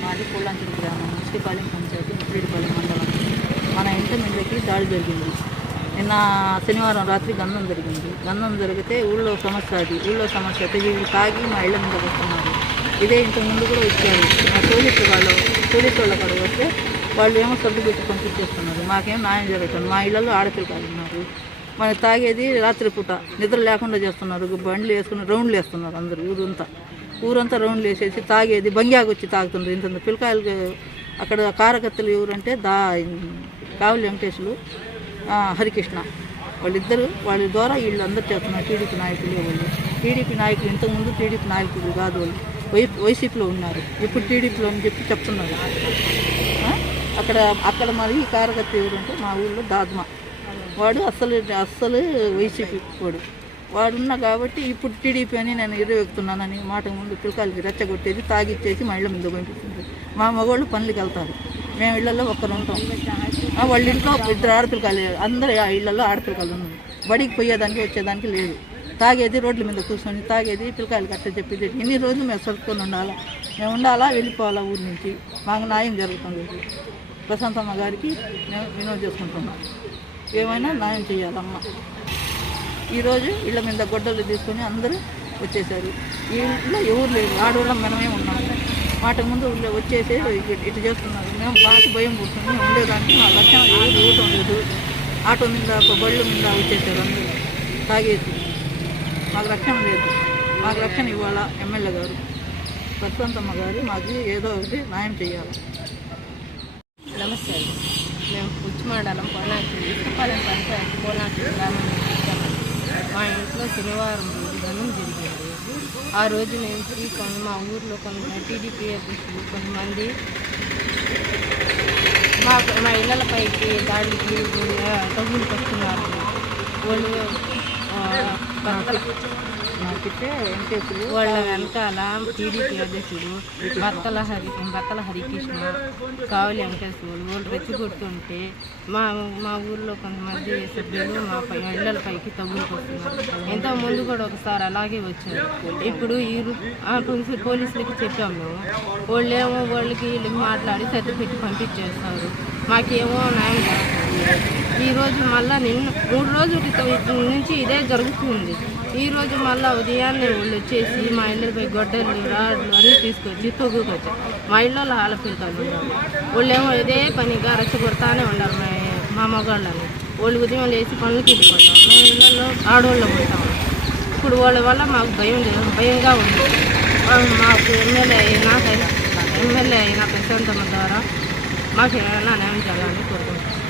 మాది పుల్లంచూరు గ్రామం ముష్టిపాలెం పంచాయతీ ముప్పిడిపాలెం మండలం మన ఇంటి మీదకి దాడి జరిగింది నిన్న శనివారం రాత్రి గంధం జరిగింది గంధం జరిగితే ఊళ్ళో సమస్య అది ఊళ్ళో సమస్య అయితే వీళ్ళు తాగి మా ఇళ్ళ మీద వస్తున్నారు ఇదే ఇంతకు ముందు కూడా వచ్చారు మా పోలీసు వాళ్ళు పోలీసు వాళ్ళ కాడ వస్తే వాళ్ళు ఏమో సర్దు పెట్టి పంపించేస్తున్నారు మాకేం న్యాయం జరుగుతుంది మా ఇళ్ళలో ఆడపిల్లలు ఉన్నారు. మన తాగేది రాత్రిపూట నిద్ర లేకుండా చేస్తున్నారు బండ్లు వేసుకుని రౌండ్లు వేస్తున్నారు అందరూ ఊరంతా. ఊరంతా రౌండ్లు వేసేసి తాగేది బంగ్యాకు వచ్చి తాగుతున్నారు ఇంత పిల్లకాయలు అక్కడ కారకత్తలు ఎవరంటే దా కావులి వెంకటేశ్వరు హరికృష్ణ. వాళ్ళిద్దరు వాళ్ళ ద్వారా వీళ్ళందరూ చేస్తున్నారు టీడీపీ నాయకులు వాళ్ళు టీడీపీ నాయకులు ఇంతకుముందు టీడీపీ నాయకులు కాదు వాళ్ళు. వై వైసీపీలో ఉన్నారు. ఇప్పుడు టీడీపీలో అని చెప్పి చెప్తున్నారు. అక్కడ అక్కడ మరి ఈ కారకత్త ఎవరంటే మా ఊళ్ళో దాద్మా. వాడు అస్సలు అస్సలు వైసీపీ వాడు వాడున్నా కాబట్టి ఇప్పుడు టీడీపీ అని నేను ఎదురెక్కుతున్నానని మాట ముందు పిల్లకాయలకి రెచ్చగొట్టేది తాగిచ్చేసి మా ఇళ్ళ మీద పంపిస్తుంది మా మగవాళ్ళు పనులకి వెళ్తారు. మేము ఇళ్ళల్లో ఒక్కరు ఉంటాం. వాళ్ళ ఇంట్లో ఇద్దరు ఆడపిల్లకాయలు అందరు ఆ ఇళ్ళల్లో ఆడపిల్లకాయలు ఉన్నారు. బడికి పోయేదానికి వచ్చేదానికి లేదు. తాగేది రోడ్ల మీద కూర్చొని తాగేది పిల్లకాయలు కట్ట చెప్పేది ఎన్ని రోజులు మేము సరుకొని ఉండాలా? మేము ఉండాలా? వెళ్ళిపోవాలా ఊరి నుంచి? మాకు న్యాయం జరుగుతుంది. ప్రశాంతమ్మ గారికి మేము వినోద్ చేసుకుంటున్నాం. ఏమైనా న్యాయం చేయాలమ్మ. ఈరోజు ఇళ్ళ మీద గొడ్డలు తీసుకొని అందరూ వచ్చేసారు. ఈ ఇంట్లో ఎవరు లేరు. ఆడవాళ్ళం మనమే ఉన్నాము మాట ముందు ఊళ్ళో వచ్చేసి ఇటు- చేస్తున్నారు. మేము బాగా భయం పుట్టింది ఉండేదానికి మా లక్ష్యం ఎవరు ఊటం లేదు ఆటో మీద ఒక బళ్ళు మీద వచ్చేసారు అందరూ. తాగేసి. మాకు రక్షణ లేదు. మాకు రక్షణ ఇవ్వాలా? ఎమ్మెల్యే గారు. ప్రశాంతమ్మ గారు మాకు ఏదో ఒకటి న్యాయం చేయాలి? నమస్తే అండి మేము పుచ్చిమండలం పోనాకి ఇసుపాలెం పంచాయతీ పోనాకి గ్రామం మా ఇంట్లో శనివారం రోజు గమనం జరిగింది. ఆ రోజు నుంచి కొన్ని మా ఊర్లో కొన్ని టీడీపీ అధ్యక్షులు కొంతమంది మా మా ఇళ్ళపైకి దాడికి తగులు వస్తున్నారు వాళ్ళు వాళ్ళ వెనకాల టీడీపీ అధ్యక్షుడు బత్తల హరి బత్తల హరికృష్ణ కావలి వెంకటేశ్వరుడు వాళ్ళు రెచ్చగొడుతుంటే మా మా ఊర్లో కొంతమంది సభ్యులు మా పై ఇళ్ళల పైకి తగులుకొస్తున్నారు ఎంతో ముందు కూడా ఒకసారి అలాగే వచ్చారు. ఇప్పుడు ఈ పోలీసు పోలీసులకి చెప్పాము మేము. వాళ్ళేమో వాళ్ళకి వీళ్ళకి మాట్లాడి సర్ది పెట్టి పంపించేస్తారు. మాకేమో న్యాయం జరుగుతుంది. ఈ రోజు మళ్ళా నిన్న మూడు రోజుల నుంచి ఇదే జరుగుతుంది. ఈరోజు మళ్ళీ ఉదయాన్నే వాళ్ళు వచ్చేసి మా ఇళ్ళపై గొడ్డలు రాడ్లు అన్నీ తీసుకొచ్చి తొగ్గుకొచ్చారు మా ఇళ్ళలో ఆలపిల్లలు ఉన్నారు. వాళ్ళేమో ఇదే పనిగా రచ్చగొడతానే ఉన్నారు మా మా మగవాళ్ళని వాళ్ళు ఉదయం లేచి పనులకి వెళ్ళిపోతాం మేము ఇళ్ళలో ఆడవాళ్ళు ఉంటాం. ఇప్పుడు వాళ్ళ వల్ల మాకు భయం లేదు. భయంగా ఉంది. మాకు ఎమ్మెల్యే అయినా ఎమ్మెల్యే అయినా ప్రశాంతమ్మ ద్వారా మాకు ఏమైనా న్యాయం చేయాలని కోరుకుంటున్నాం.